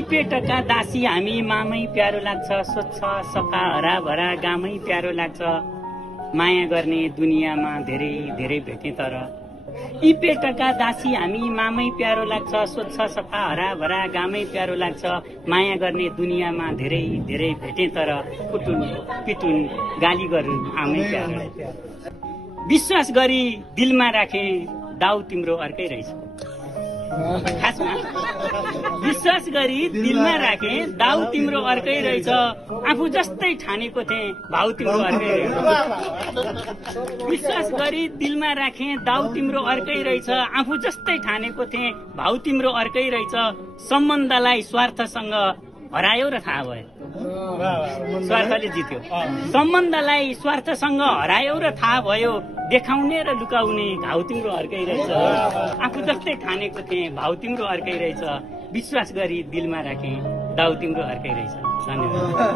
Petka दासी हामी मामै प्यारो लाग्छ, स्वच्छ सफा हराभरा गामै प्यारो लाग्छ, माया गर्ने दुनियाँमा धेरै धेरै भेटे तर। यी पेटका दासी हामी मामै प्यारो लाग्छ, स्वच्छ सफा हराभरा गामै प्यारो लाग्छ, माया गर्ने दुनियाँमा धेरै धेरै भेटे तर, कुटुन पिटुन गाली गर्नु आमै प्यारो। विश्वास गरी दिलमा राखे दाउ तिम्रो अर्कै रहेछ। खासमा विश्वास गरी दिलमा राखे दाउ तिम्रो अर्कै रहेछ, आफू जस्तै ठानेको थिएँ भाउ तिम्रो अर्कै रहेछ। विश्वास गरी दिलमा राखे दाउ तिम्रो अर्कै रहेछ, आफू जस्तै ठानेको थिएँ भाउ तिम्रो अर्कै रहेछ, सम्बन्धलाई स्वार्थसँग हरायो र थाहा भयो, स्वार्थले जित्यो। सम्बन्धलाई स्वार्थसँग हरायो र थाहा भयो, देखाउने र लुकाउने घाउ तिम्रो अर्कै रहेछ, आफू जस्तै ठानेको थिएँ भाउ तिम्रो अर्कै रहेछ, विश्वास गरी दिलमा राखे दाउ तिम्रो अर्कै रहेछ। धन्यवाद।